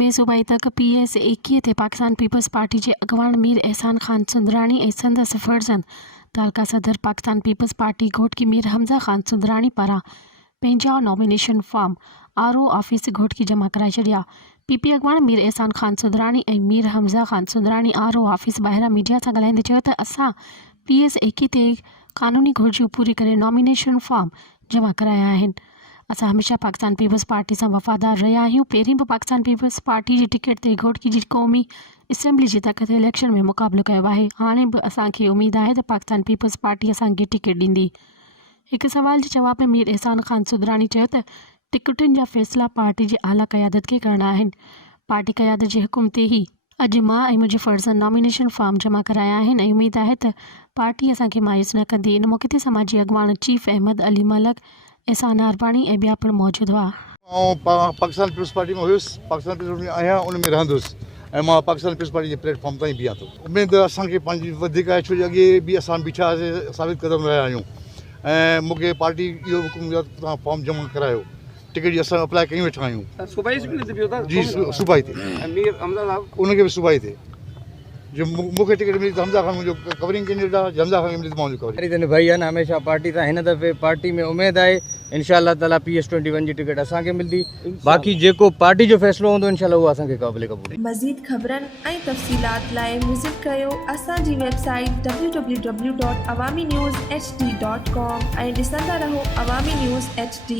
में सूबाई तक PS 21 ते पाकिस्तान पीपल्स पार्टी के अगवान मीर एहसान खान सुंदरानी ऐं संदसि फर्जंद तालका सदर पाकिस्तान पीपल्स पार्टी घोटकी मीर हमज़ा खान सुंदरानी पारां पंहिंजा nomination form RO office Ghotki जमा कराए छॾिया। PP अगवान मीर एहसान खान सुंदरानी ऐं मीर हमज़ा खान सुंदरानी RO ऑफिस ॿाहिरां मीडिया सां ॻाल्हाईंदे चयो त असां PS 21 ते क़ानूनी घुर्जियूं पूरी करे नॉमिनेशन फॉर्म जमा कराया आहिनि। असां हमेशह पाकिस्तान पीपल्स पार्टी से वफ़ादार रहिया आहियूं। पहिरीं भी पाकिस्तान पीपल्स पार्टी की टिकट ते घोटकी जी क़ौमी असेंबली जी तख़त इलेक्शन में मुक़ाबलो कयो आहे। हाणे भी असांखे उम्मीद है तो पाकिस्तान पीपल्स पार्टी असांखे टिकट ॾींदी। एक सवाल के जवाब में मीर एहसान खान सुंदरानी चयो त टिकटुनि जा फ़ैसिला पार्टी की आला क़यादत के करना आहिनि। पार्टी क़यादत जे हुकुम ते ही अॼु मां ऐं मुंहिंजे फ़र्ज़नि नॉमिनेशन फॉर्म जमा कराया आहिनि ऐं उम्मीद है तो पार्टी असांखे मायूस न कंदी। इन मौक़े ते समाजी अगवान चीफ अहमद अली मलक एहसान अरबानी ऐं ॿिया पिणु मौजूदु हुआ। पाकिस्तान पीपल्स पार्टी में हुयुसि, पाकिस्तान पीपल्स में आहियां, उन में रहंदुसि ऐं मां पाकिस्तान पीपल्स पार्टी जे प्लेटफॉर्म ताईं बीहां थो। उमेद असांखे पंहिंजी वधीक आहे, छो जो अॻे बि असां बीठा हुआसीं, साबित क़दम रहिया आहियूं ऐं मूंखे पार्टी इहो हुकुम ॾियो तव्हां फॉर्म जमा करायो। टिकट जी असां अप्लाई कयूं वेठा आहियूं। सूबाई से मिलंदी पियो था जी सूबाई ते मीर हमज़ा साहब उनखे बि सूबाई ते जो मूंखे टिकट मिली त हमज़ा खान मुंहिंजो कवरिंग कैंडिडेट आहे, हमज़ा खान मिली त मां उनजो कवरिंग भाई है ना हमेशा पार्टी था। हिन दफ़े पार्टी में उम्मीद है इंशाअल्लाह ताला PS 21 जी टिकट असांखे मिलदी। बाकी जेको पार्टी जो फैसलो हूंदो इंशाअल्लाह उहो असांखे क़ाबिल क़बूल। मज़ीद ख़बरनि ऐं तफ़सीलात लाइ विज़िट कयो असांजी वेबसाइट www.awamiNewsHD.com ऐं ॾिसंदा रहो अवामी न्यूज़ HD।